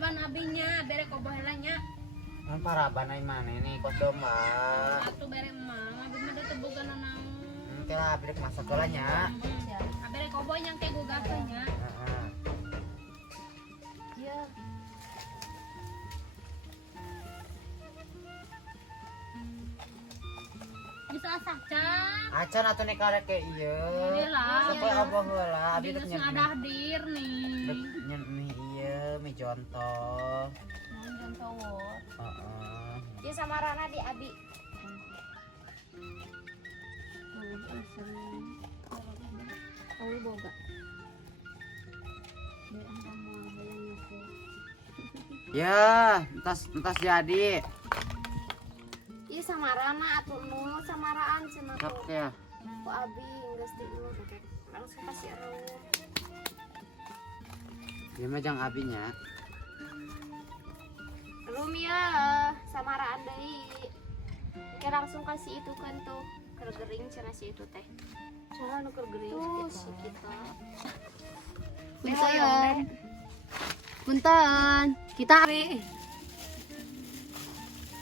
paraban abinya bere koboh helanya. Mun paraban ai mana nih kos domba. Atuh bere emang abi mah teu boga nanaon. Teh lah abdi masak heula nya. Bere koboh yang teh gugah nya. Heeh. Iya. Bisa asak can. Acan atuh nih karek ke ieu. Iyalah. Sapoe aboh heula abdi Abi teh geus ngadah dir nih. nyen mie ieu mie jontong. Jangan tawar. Heeh. Dia sama Rana di Abi. Tahu boga. Ya, entas jadi. Iya sama Rana atuh nu sama Raan cenah Sok tuh. ya. Ku Abi geus di nu langsung kasih anu. Ieu mah jang abinya. Rum ya sama Raan deui. Kayak langsung kasih itu kan tuh kergering cenah si itu teh. Salah nu kergering si kita. Punten. Punten. Kita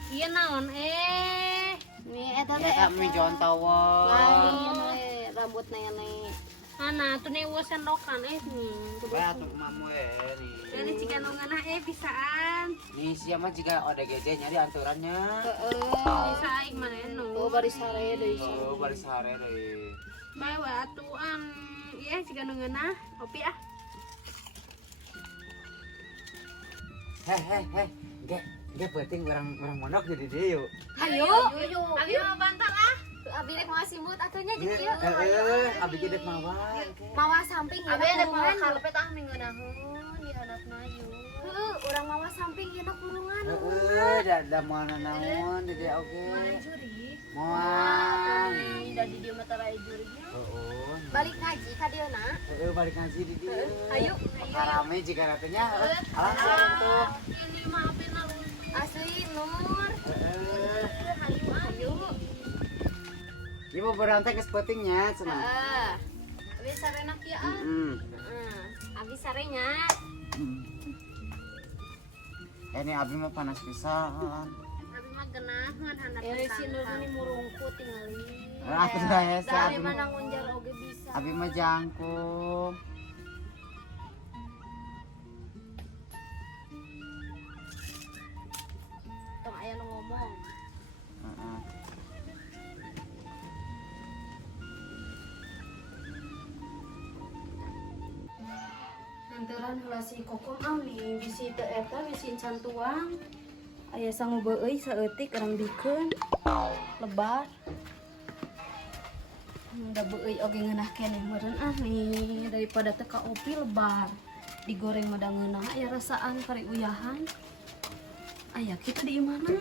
Iya naon Nih eta teh Eta mie jontong. lain we rambutna nih. Mana tuh nih wo sendokan nih. Bae atuh mamu nih. Ini jika nu ngeunah bisaan. Nih sia mah jiga ODGD nya di aturannya. Bisa aing mana nu. Oh bari sare deui. Oh, bari sare deui. Bae we atuan. Iya jika nu ngeunah kopi ah. Heh. Ge penting orang mondok jadi dia yuk. Hayo. Abi mau bantal ah. Abi rek ngasih mut atunya Iya, jeung ieu. abdi gede mawa. Mawa samping Abi ada mau karpet ah minggu naheun di handapna yeuh. Heuh, urang mawa samping ieu kurungan. Heeh, da mana naon di dia oge. Juri. Moal. Dari dia mata rai jurinya. Heeh. Balik ngaji ka dieu na. Heeh, balik ngaji di dia. Ayo. Karame jika ratenya. Alah siap tuh. Ini maafin alun. Asli Nur. Heeh. Ayo. Ieu mah berantai ke pentingnya cenah. Heeh. Abi sarena kieu ah. Heeh. Heeh. Abi sarenya. Ini abdi mah panas pisan. Abi mah geunaheun handap. Si Nur ini murungkut tingali. Atuh dah ya si Dari abdi. mana ngunjar oge bisa. Abi mah jangkung. Tong aya nu ngomong. Heeh. Nantiran heula si kokom ami bisi teu eta bisi can tuang. Aya sangu beueuy saeutik urang bikeun. Lebar. Da beueuy oge ngeunah keneh meureun ah nih daripada teu ka opi lebar. Digoreng mah da ngeunah aya rasaan kari uyahan. Aya kitu di mana?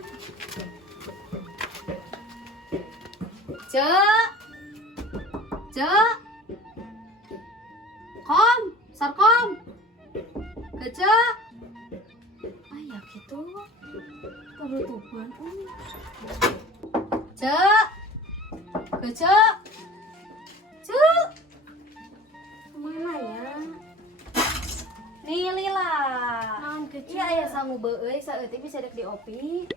Cek. Cek. Kom, sarkom. Kecek. Aya kitu. Karutupan. Cek. Kecek. Cek. Mana ya? Nih Lila. Naon kecil? Iya aya sangu beueuy saeutik bisa dek diopi.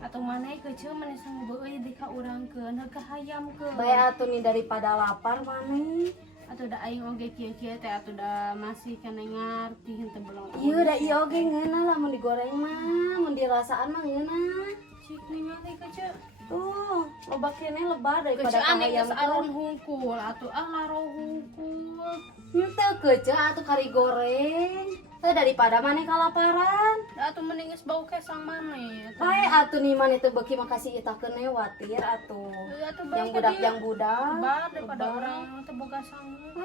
Atau mana kecil mana sangu beueuy di ka urangkeun heuh hayamkeun. Bae atuh nih daripada lapar maneh. Atau da aing oge kieu-kieu teh atuh da masih kena ngarti henteu belum. Ieu da ieu oge ngeunah lamun digoreng mah, mun dirasaan mah ngeunah. Cik ningali kecil. Tuh, loba keneh lebar daripada Kecil aneh kahayam geus alun hungkul atuh laro hungkul. Henteu kecil atuh kari goreng. Teu daripada maneh kalaparan. Da atuh mending geus bau kesang maneh. Bae atuh nih maneh teu beuki makasih itakeun we watir atuh. Atuh Yang budak. Lebar daripada orang teu boga sangu.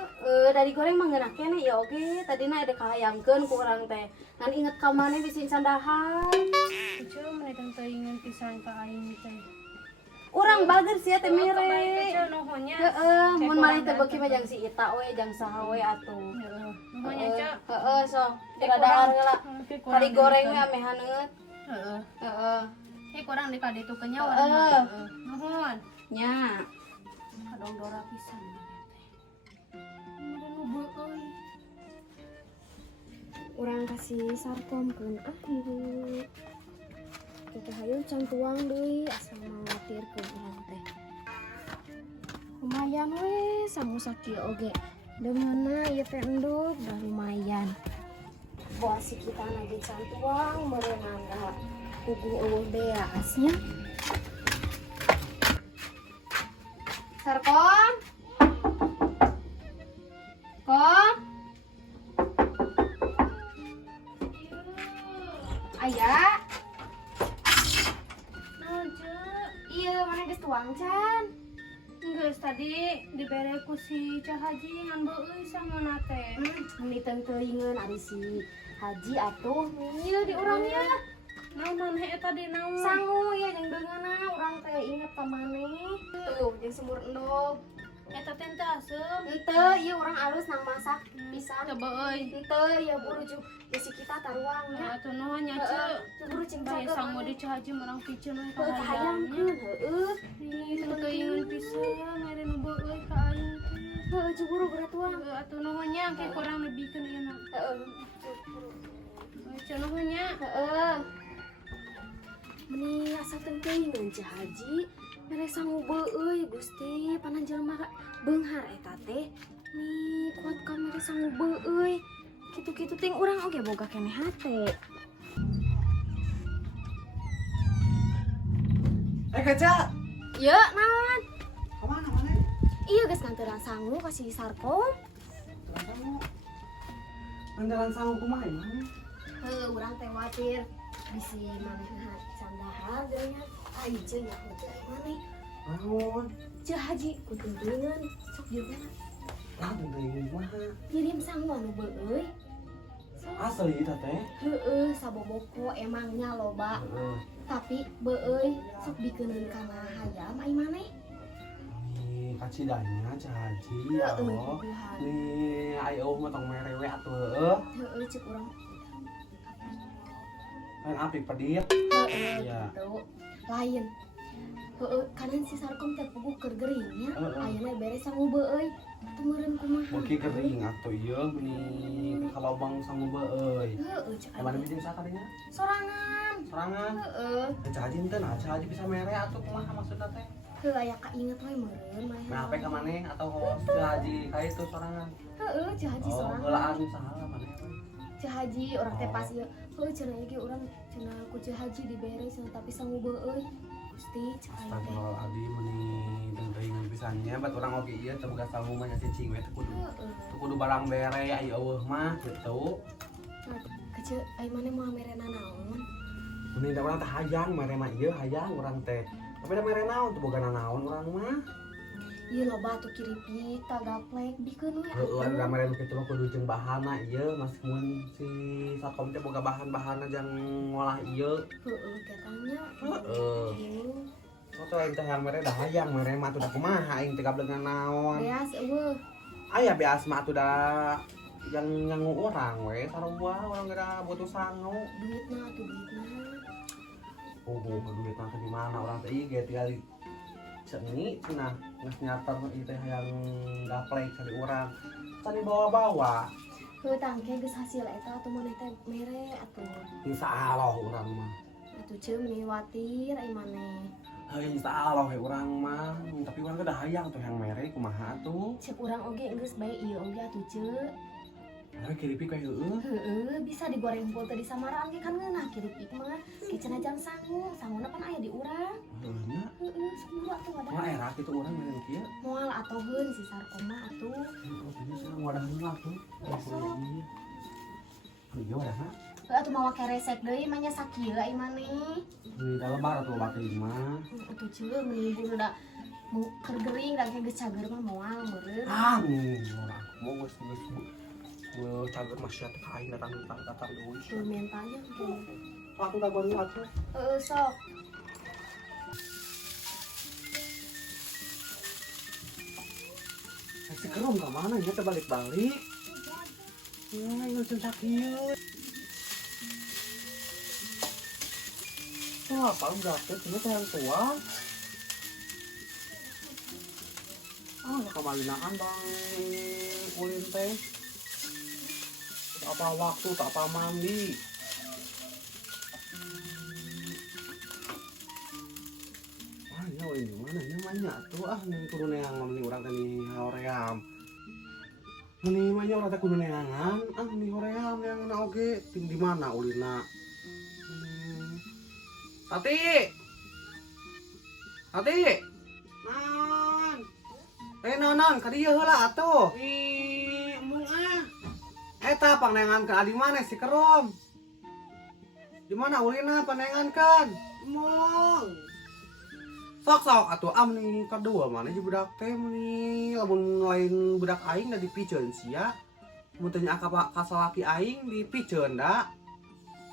Dari goreng mah ngeunah keneh ya oge. Tadina ade kahayamkeun ku urang teh. Ngan inget ka maneh bisi sandahan. Kecil meneh teu inget pisan ka aing teh. Urang bager sia teh mere. Kecil nuhunnya. Heeh, mun maneh teu beuki mah jang si Ita we, jang saha we atuh. Nuhunnya cek. Heeh, sok. Diradahar heula. Kari goreng we ame haneut. Heeh. Heeh. Kurang di kade tu kenya Heeh. warna. Nuhun. Nya. Kadong dora pisan. Udah nu beueuy. Orang kasih sarkomkeun ini. Kita hayu can tuang deui asa ngawatirkeun urang teh. Lumayan we sangu sakieu oge. Deungeunna ieu teh enduk dah lumayan. Boasi kita lagi can tuang meureunana kugu eueuh beasnya. Sarkom. Kom. Aya. Iya, mana geus tuang can? Geus tadi dibere ku si Cah Haji ngan beueus sama teh. Ini teuingeun ari si Haji atuh. Ieu di urangnya. Naon maneh eta di naon? Sangu ya jeung beungeuna urang teh inget ka maneh. Tuh, jeung sumur endog. Eta teh teu aseup. Henteu, ieu urang alus nang masak pisan. Coba euy. Henteu, ya buru cuk. Ya si kita taruang ya. Atuh nuhun nya Ceu. Buru cing Bae cager. sangu di Cah Haji merang piceun we Heuh kahayangkeun, heueuh. Ih, teu teuingeun pisan mere nu beueuy ka aing. Heueuh cuburu berat tuang. Atuh nuhun nya engke kurang nebikeun ieu na. Heeh. Ceu nuhun nya. Heeh. Meni asa teuingeun Cah Haji. Mere sangu beueuy Gusti, panan jelema beunghar eta teh. Nih, kuat ka mere sangu beueuy. Kitu-kitu ting urang oge boga keneh hate. Kaca. Ieu naon? Kemana mana? Iya geus nganteurang sangu ka si Sarkom. Kamu. Andalan sangu kumaha mana? Heuh, urang teh watir bisi manehna candahar deui nya. Ai jeung nya heuh maneh. Naon? Cah Haji kutuntungan sok dieu kana. Lah teuing kumaha? Kirim sangu anu beueuy. Asli eta teh? Heueuh, saboboko emangnya loba. Heeh. Tapi beueuy sok bikeuneun kana hayam ai maneh. Nih, kacidanya Cah Haji ya Allah. Tuhan. Nih, ayo mah tong mere we atuh heueuh. Heueuh ceuk urang. Kan api pedit. Heueuh Iya. gitu. Lain. Heueuh, kanan si Sarkom teh puguh keur geuringnya. Heeh. Ayeuna beres sangu beueuy. Teu meureun kumaha. Beuki gering atuh ieu nih kalobang sangu beueuy. Heueuh ceuk. Mana bikin sakarinya? Sorangan. Sorangan. Heeh. Cah Haji ente nah, Cah Haji bisa mere atuh kumaha maksudna teh? Heueuh aya kainget we meureun mah. Nah, apa ka maneh atau Cah Haji ka itu sorangan? Heueuh, Cah Haji Oh, sorangan. heulaan sahala maneh. Cah Haji orang teh Oh. pas ieu. Heueuh cenah ieu ge urang cenah ku Cah Haji dibere cenah tapi sangu beueuy. Gusti cek aya teh. Astagfirullahaladzim meni teuing pisannya bat urang oge ieu teu boga sangu mah nya cicing we teu kudu barang bere ai eueuh mah gitu. Nah, kecil ai maneh moal merena naon? Meni da urang teh hayang mere mah ieu hayang urang teh. Tapi da mere naon teu boga naon urang mah. Ieu loba atuh kiripik, tagaplek, bikeun we. Heeh, da mere nu kitu mah kudu jeung bahanna ieu mas mun si Sarkom teh boga bahan-bahanna jang ngolah ieu. Heeh, katanya. Heeh. Ieu Foto aing teh hayang mere da hayang mere mah atuh da kumaha aing teh gableungan naon. beas eueuh. Aya beas mah atuh da yang nyangu orang we sarua orang geura butuh sangu. Duitna atuh duitna. Oh, duit mah di mana orang teh ieu ge tinggal cengi cenah geus nyater ieu teh hayang gaplek cari urang. Can dibawa-bawa. Heueuh tangke geus hasil eta atuh maneh teh mere atuh. Insyaallah urang mah. Atuh ceuk meni watir ai maneh. Heuh insyaallah we urang mah. Tapi urang teh da hayang tuh yang mere kumaha atuh. Ceuk urang oge geus bae ieu oge atuh ceuk. Heuh kiripik we heueuh. Heeh, bisa digoreng hungkul teh di samaraan ge kan ngeunah kiripik mah. Ke cenah jang sangu, sanguna kan aya di urang. Heuh nya. Heeh, semua atuh ada. Wah era kitu urang meureun kieu. Moal atoheun si Sarkom mah atuh. Heuh tadi sareng wadah heula tuh. Ieu wadahna. Heuh atuh mawa keresek deui mah nya sakieu ai maneh. Di lebar atuh batin mah. Atuh ceuk meni buru da keur gering da geus cager mah moal meureun. Ah, orang mau geus cager masih atuh ka aing datang deui. Tuh mentanya. Aku gak gua atuh. Heeh sok. Si Kerum ka mana nya teh balik-balik. Ya, ieu cen sakieu. Wah, apa udah teh cenah teh yang tua. Ah, kemalinaan bang ulin teh. apa waktu tak apa mandi. Nyawa ini mana namanya tuh nih kudu neangan nih orang tadi hoream. Meni mah orang teh kudu neangan nih hoream yang oge ting di mana ulina. Tati. Tati. Non. Non ka dieu heula atuh. Embung eta panengan ke adi mana si Kerom. Di mana ulina panengankan? Embung. Sok atuh nih kedua mana aja budak teh nih lamun lain budak aing da dipiceun sia mun teh nya kasalaki aing dipiceun da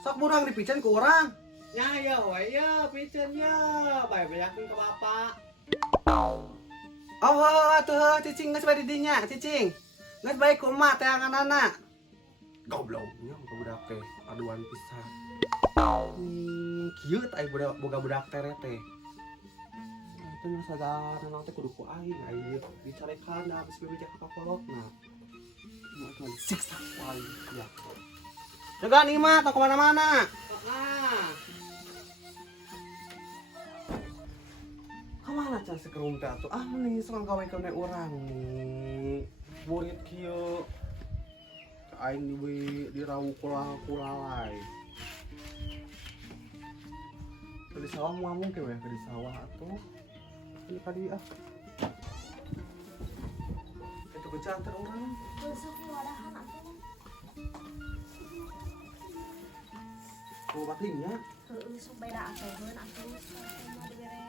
sok burang dipiceun ku urang nya ya we ya piceun ya bae yakin ke bapak atuh cicing geus bae di dinya cicing geus bae ku emak teh anganana goblok nya budak teh aduan pisan kieu teh boga budak teh teh itu sadar nanti kudu ku aing dicarekan da geus bebejak ka kolotna mah siksa paling ya jaga nih mah tak kemana-mana kemana can sekerung teh atuh nih sekarang gawe ke urang nih murid kieu aing dirawu kulalai di sawah mau mungkin ya di sawah atuh ini tadi itu kejantan orang besok wadahan atuh. mau batingnya Sok beda atuh atuh mau dibere.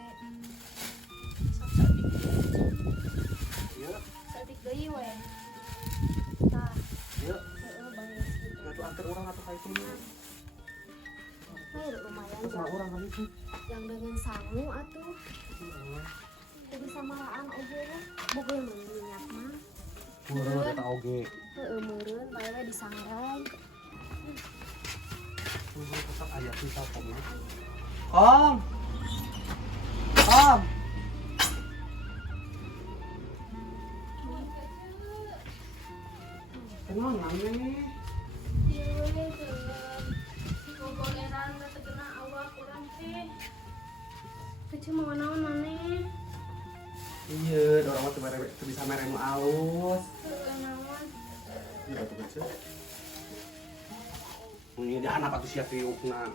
iya Sadik deui we. Tah, iya banyak gitu. ngatu antar orang atau kayak itu Lumayan sama orang kali itu yang dengan sangu atuh. Jadi samalaan oge we. Boga minyak mah. meureun eta oge Meureun bae we disangrai. tetap aya kita Om Om kenal nih Ieu we gogoleran teh kena awak urang teh. Kecil mau naon maneh? iya orang mah teu bisa meremu alus Heueuh naon? iya atuh kecil ini dihanap atuh sia tiupna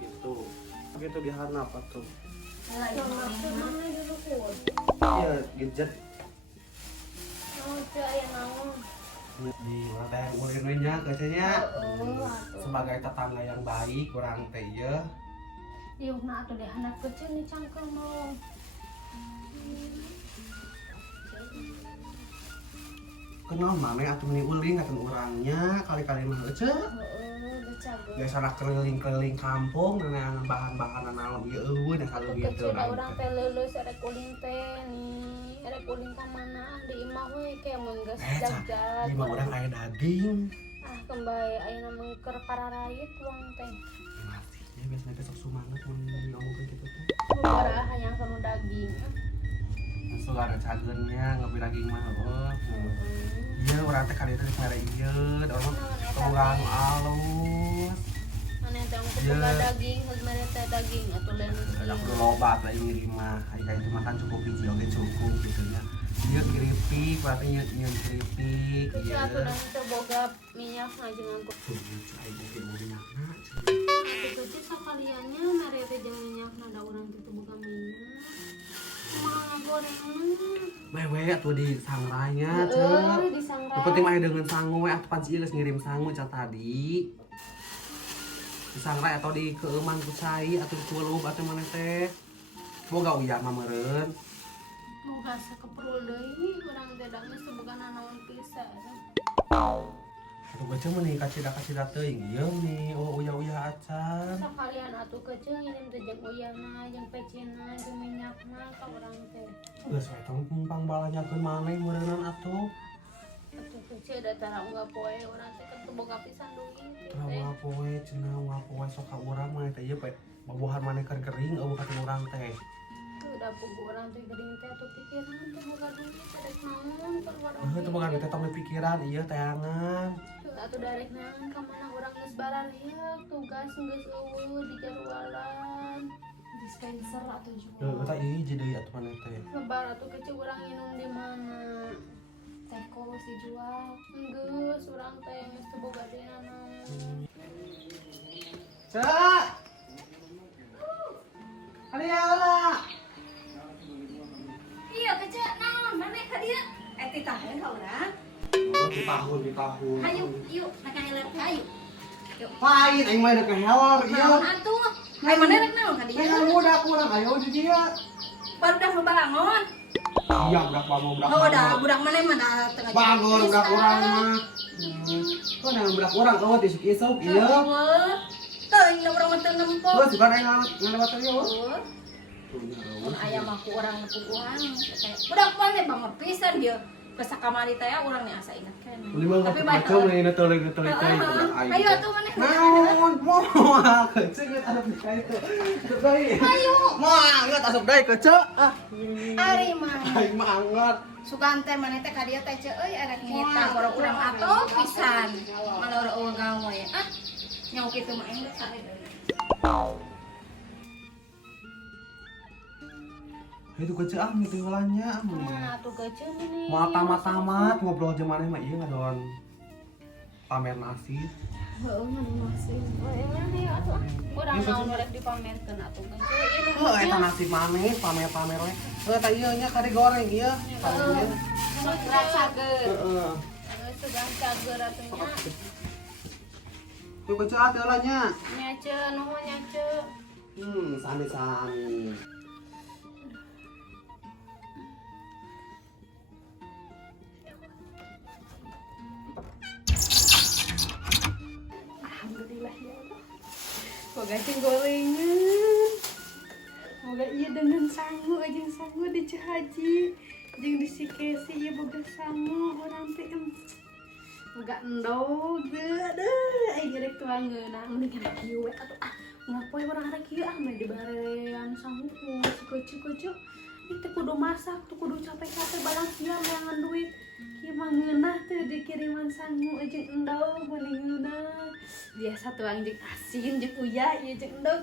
gitu gitu dihanap atuh Mana dulu pun? iya gadget Naon teh aya naon? di urang teh ulin we nya kecenya sebagai tetangga yang baik urang teh ieu Iukna atuh deh anak kecil nih cangkel mau. kenal mana atuh meni ulin atuh urangnya kali-kali mah ece Dicago. biasa anak keliling-keliling kampung neangan bahan-bahan naon ieu eueuh da kalau gitu Kecil da urang teh leuleus erek ulin teh nih. Erek ulin ka mana? Di imah we ke mun geus jagat. lima orang aya daging Kembali ayeuna mengker pararait uang teh. matinya biasanya besok sumanget mun ngomongkeun kitu teh Mubaraha hayang kanu daging. langsung ada cagennya ngopi daging mah iya urang teh kali itu mere ieu da urang tonggang alus Maneh teh mun boga daging, geus mere teh daging atuh lain ada kudu loba lah ini mah aya ka itu makan cukup biji oge cukup gitu nya ieu keripik berarti nyeun keripik Kecil ieu atuh dan teu boga minyak ngajengan ku. cai boga minyakna Atuh kecil sakaliannya mere teh jeung minyakna da urang teh teu boga minyak. Kumaha ngagorengna? wewe atuh di sangrainya ceu Di sangrai. nu penting mah aya dengan sangu we atuh pan ieu geus ngirim sangu ca tadi di sangrai atau di keuman ku cai atuh di kulup atuh maneh teh boga uyah mah meureun Boga sakeprul deui urang teh da geus teu boga nanaon pisan. atuh baca meni kacida teuing ieu nih uyah acan Sakalian atuh kecil ngirim teh jeung uyahna, jeung pecina, jeung minyakna ka urang teh. geus we tong numpang balanyakeun maneh meureunnan atuh Atuh kecil da tara unggah poe urang teh kan teu boga pisan duit teh. trawa poe cenah wa poe sok ka urang maneh teh ieu pe babuhan maneh keur kering eueuh ka urang teh Tuh da pugu orang teh gering teh atuh pikiran teh boga duit sadek naon keluar Itu bukan kita tong pikiran iya tayangan. atuh darek naon ka mana urang geus barariak tugas geus eueuh di jadwalan dispenser atuh jual. Kita iya jadi atuh mana teh. Lebar atuh kecil urang minum di mana? Teh kok si jual. Geus urang teh geus teu boga dina naon. Cak. Alia lah. Iya kecil naon mana ka dia titahen ka urang Di tahun. ayo yuk nak heler ayo Lain aing mah deuk hewer ieu. naon atuh ai mana rek naon ka dia Dengan muda kurang ayo di dia. baru dah lu barangon Iya budak bangun budak. oh dah budak mana mah dah tengah Bangun budak urang mah. Kok nang budak urang kau isuk-isuk ieu. teuing da urang mah teu nempo Terus juga aing ngalewat ieu. mun aya mah ku urang puguhan budak mana banget pisan dia ke kamari teh urang nih asa ingat kan tapi baik macam ini teuleung budak aing. ayo atuh mana Naon moal kecil asup deui teh. Deui. ayo Moal ingat asup deui kecil. Ah. ari mah Aing mah anggar. sugan teh mana teh ka dia teh ceu euy arek ngita gorok urang atuh pisan malah urang gawe ah nyawa kitu mah engke sare deui Itu kecil gitu walanya mana tuh kecil nih mau tamat-tamat ngobrol aja maneh mah ieu ngadon pamer nasi. Heeh, masih. Ya atuh. Urang naon rek dipamerkeun atuh kecil. Heuh eta nasi maneh pamer-pamer we. Heuh tah ieu nya kari goreng ieu. gerak sager Heeh. Sudah cager atuh nya. Tuh kecil atuh lah nya. Nya ce nuhun nya ce. Sami-sami. Alhamdulillah ya Allah. Boga cing gorengan. Boga ieu dengan sangu jeung sangu di Cihaji. Jeung di Sikesi ieu boga sangu urang teh boga endog deuh ai gerek tuangeuna mending kana kieu we atuh ngapoe urang arek kieu mah di barean sangu si kucu itu kudu masak tuh kudu capek-capek balang siang meangan duit kieu mah ngeunah teh dikiriman sangu jeung endog mending ngeunah biasa tuang jeung asin jeung uya ieu jeung endog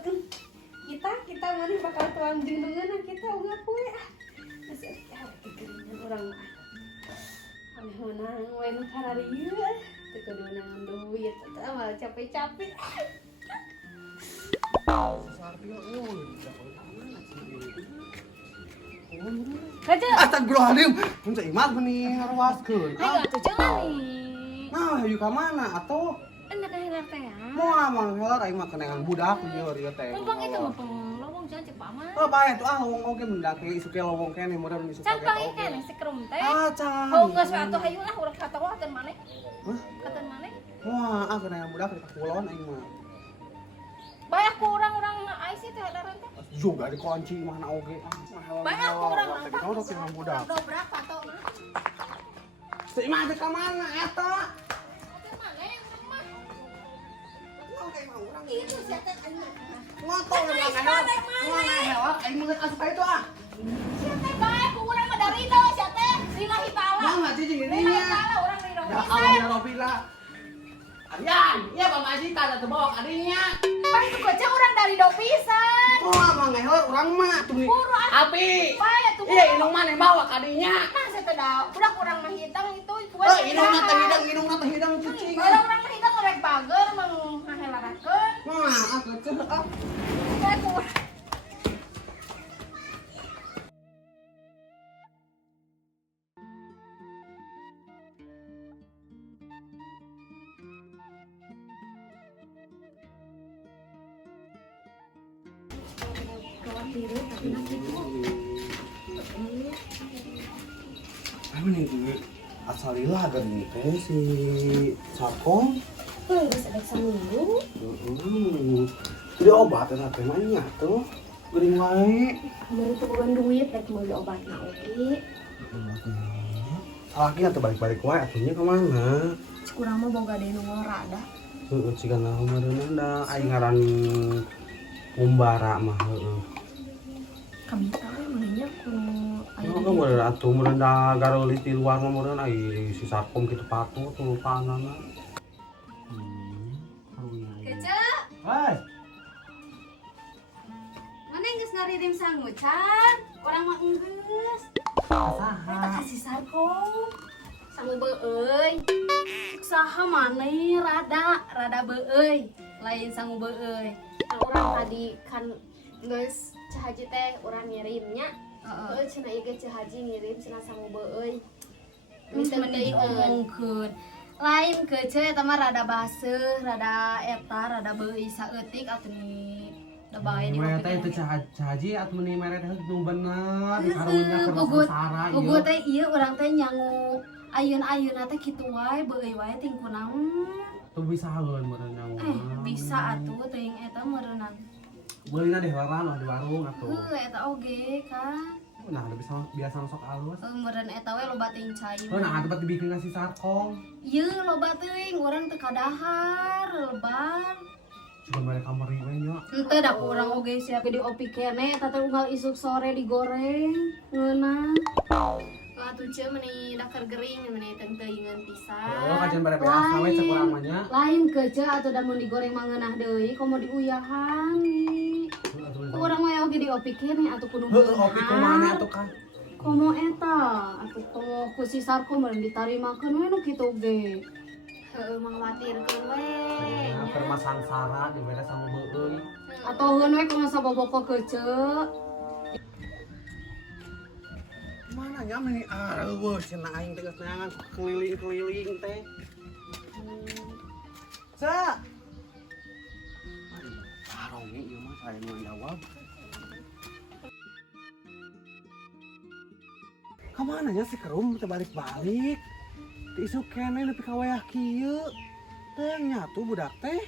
kita mah bakal tuang jeung ngeunah kita uga poe geus dikiriman urang mah ame menang we nu kararieu teu kudu naon duit teh mah capek-capek Kaca, Astagfirullahaladzim. Mun cai imah geuning ngaruaskeun. ayo atuh jangan nih Nah, hayu ka mana atuh? enak ka heler teh Moal mah helar aing mah kenengan budak ieu ieu teh. Mumpung itu mah penglowong jangan cek paman. Oh, bae tuh lowong oge mendak isu ke lowong kene mudah isu Can ke pangi keneh si kerum teh. Ah, can. Hau geus we atuh hayu lah urang katawa ateun maneh. Hah? Ateun maneh. Wah, kenengan budak di kulon aing mah. Bae aku urang-urang ai sih teh heler teh. Juga dikunci mana oge. Bae aku urang Tapi kau udah kenengan budak. Dobrak atau Si imah teh ka mana eta? ateun maneh urang mah. Oke, mah urang. Itu sia teh anu. Ngotot lu mah. Mana helar aing mah asup ka itu ah. Sia teh bae aku urang mah dari do sia teh. Lillahi taala. Mama cicing Lillahi ininya. taala urang dari do. Ya Allah ya Robbila. Adian, iya Bang Aji tanda teu bawa adinya. Bae tuh kocak urang dari do pisan. Oh, mah ngeheur urang mah tuh nih. Buru atuh. Api. Bae tuh. Iya, inung mana bawa kadinya. Nah, saya teh da, udah kurang mah hidang itu kue. Oh, inung na teh hidang cicing. Orang orang mah hidang rek bager menghahelarakeun. Nah, aku ceh ah. Kayak kurang. Anu nih asalila geuning teh si Sarkom. Geus ada seminggu. Jadi obat eta teh mah nya tuh. Geuning wae. Baru tukeran duit rek meuli obatna oge. Salahnya teh balik-balik wae atunya ka mana? Kurang mah boga deui nu ngora dah. Heeh, cigana umeureun da aing ngaran Umbara mah heeh. Kami tahu manehnya tuh aya Oh, meureun atuh meureun da garolis di luar mah meureun ai si Sarkom kitu patuh tuh panana. Karunya. Kece, Hai. mana geus ngaririm sangu can? Orang mah enggeus. Saha? Eta kasih sarkom. Sangu beueuy. Saha maneh rada beueuy. Lain sangu beueuy. Orang tadi kan geus Cahaji teh urang ngirimnya. Heeh. Cenah ieu ge Cahaji ngirim cenah sangu beueuy. Mending omongkeun. Lain kece eta mah rada baseuh, rada beuy saeutik atuh ni da bae di Mereka kopi itu teh. cahaji atau meni mereka itu bener karunya ke Gugut Sara gugut teh ieu urang teh nyangu ayun-ayunna teh kitu wae beuy wae ting kunaon. tuh bisa hageun meureun nyawa. Bisa atuh teuing eta meureunan. Beulina deh laran di warung atuh. Eta oge kan. Nah, ada bisa biasa sok alus. Meureun eta we loba teuing cai. Nah, tempat dibikin ngasih sarkong. Ieu loba teuing urang teu kadahar lebar. Coba mereka meri we nya. Henteu da urang oge siap di opi kene eta teh unggal isuk sore digoreng ngeunah. Atuh ce meuni dakar gering meuni teuing-teuingan pisan. Oh, kajian bare biasa we cek urang mah nya. Lain kece atau da mun digoreng mah ngeunah deui komo diuyahan. Urang we oge di opi kene atuh kudu Heuh, opi kumaha atuh kan. komo eta atuh komo ku si Sarko meureun ditarimakeun we nu kitu ge. Heueuh mangwatirkeun we. Keur masangsara dibere sama beueuy. Atoheun we kumaha saboboko kece. Mana nya meni areueuh cenah aing teh geus neangan keliling-keliling teh. Sa. Sarong ieu mah saya nu jawab. Kamana nya si Kerum teh balik-balik? Teu isuk kene nepi ka wayah kieu. Teh nyatu budak teh.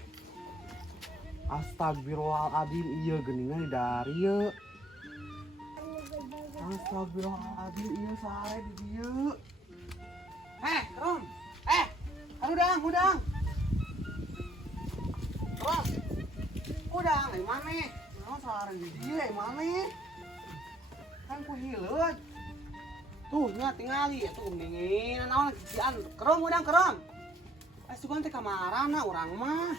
Astagfirullahaladzim ieu geuningan dari ieu. Astagfirullahaladzim ieu sae di dieu. Kerum. Udang. Kerum. Udang, ai maneh? Naon sareng di dieu ai maneh? Kan ku hileud. Tuh nya tingali atuh dingin naon cian. Kerum udang kerum. Asugan teh kamarana urang mah.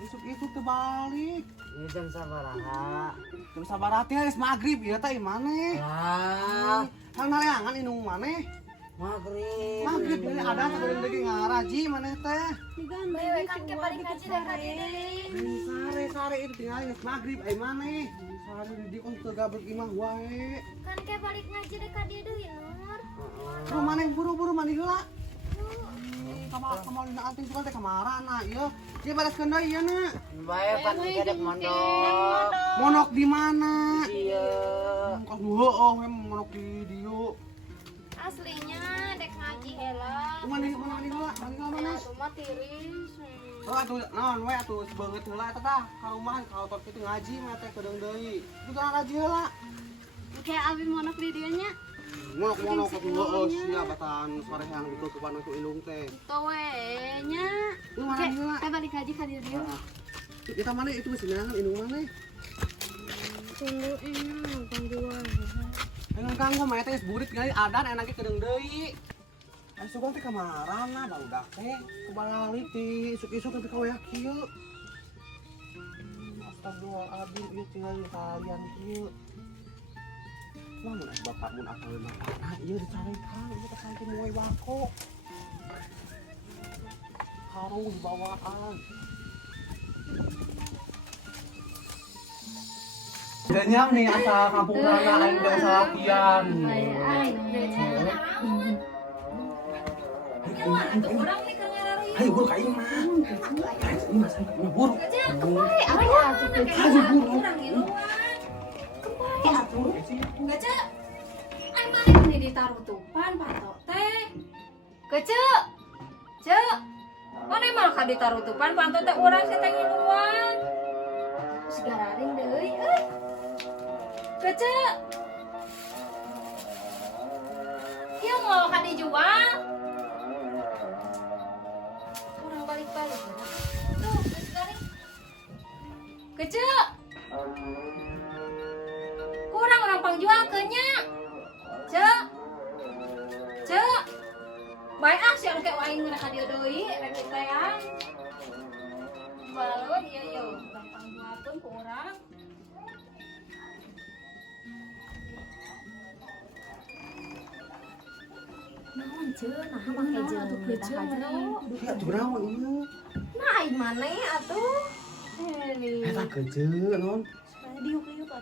Isuk-isuk teh balik. Ini jam sabaraha? Jam sabaraha teh geus magrib ieu teh maneh. Lah, Hang naleangan inung maneh. maghrib. Magrib ini ada sakuring deui ngaraji maneh teh. Wewe kan ke balik ngaji da ka dieu deui. Sare itu tinggal geus magrib ai maneh. Sare di dieu teu gabrek imah wae. Kan ke balik ngaji da ka dieu deui Nur. Buru maneh buru-buru mandi heula. Kamal dina anting suka teh kamarana ieu. Ieu bereskeun deui ieu na. Bae pan gedek mondok. Monok di mana? Iya. Kos heueuh we monok di dieu. Aslinya dek ngaji heula. Mandi heula mana? Atuh mah tiris. Oh atuh naon we atuh beungeut heula eta tah ka rumah ka otot kitu ngaji mah teh kedeung deui. Juga ngaji heula. Kayak abi monok di dieu nya. Monok atuh heueuh sia batan sareang gitu ku panu ku indung teh. Tuh we nya. Lu mana heula? Ke balik ngaji ka dieu deui. Kita mana itu masih nangan indung mana? Tunggu pangguan. Dengan kanggo mah teh burit kali adan enake kedeung deui. Ai sugan teh kamarana barudak teh kubalik ti isuk-isuk nepi ka wayah kieu. Astagfirullahaladzim ieu tinggal kalian kieu. Lamun aya bapak mun akalna nah ieu dicarekan ieu teh sampe moe bako. Karung dibawaan. Jadinya nih asal kampung rana aing teh salakian. Ayo buru ka ieu mah. Ayo mas buru. Ayo buru. Kece, ai maneh ini ditaruh tupan patok teh. Kece, cek, mana malah ka ditaruh tupan patok teh urang sih teh ngiluan. Segararing deui, Kece, ieu mau ka dijual. Urang balik-balik. Tuh, sekarang. Kece. Kurang orang pangjual ke nya. Baik ah siang kayak waing mereka dia deui rek kita ya. Baleun ieu ieu gampang buatkeun ku urang. Naon ceun nah make jeung dah Ya jurang we ieu. Nah, ai maneh atuh. Eta keuceun non.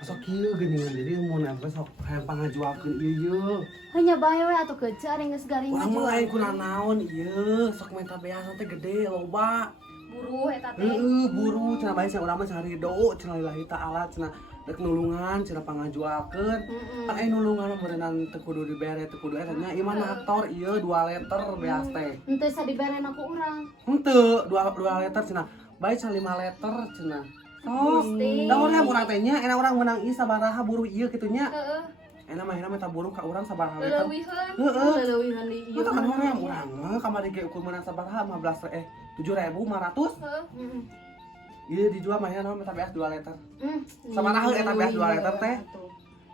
Sok kieu geuningan jadi mun apa sok hayang pangajuakeun ieu. Hanya bae we atuh keuceun ari geus garing Urang mah lain kunaon ieu, sok minta beasan teh gede loba. buru eta teh. Buru cenah bae cenah urang mah cenah ridho, cenah lillahi ta'ala, cenah rek nulungan, cenah pangajuakeun. Kan aya nulungan mah berenang teu kudu dibere, teu kudu eta nya ieu mah aktor ieu 2 liter beas teh. Henteu sadiberen aku urang. Henteu 2 liter cenah. Bae cenah 5 liter cenah. Gusti. Da urang teh nya, enak urang menang ieu sabaraha buru ieu kitu nya. Heeh. Enak mah minta buru ka urang sabaraha liter. Leuwiheun. Heeh. Leuwiheuun di ieu. Itu kan orang mah kamari ge ukur menang sabaraha 7.500. Heeh. Ieu dijual mah ya naon minta beas 2 liter. Sabaraha eta beas 2 liter teh.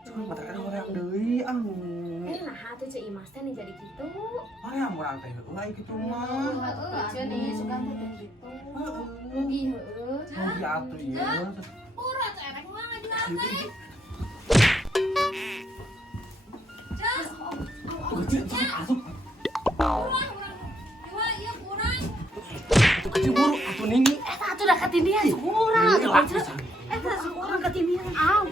Cuma mata ada orang deui Nah, atuh ceu Imas teh nih jadi kitu. Orang urang teh lain kitu mah. Heeh, ceun ieu suka teh kitu. Ih, heeh. Oh ya atuh ieu. Urang teh erek mah ngajual teh. Kecil asup. Urang. Jual ieu urang. Kecil buru atuh nini. Eta atuh da katindihan urang. Eta urang katindihan. Au.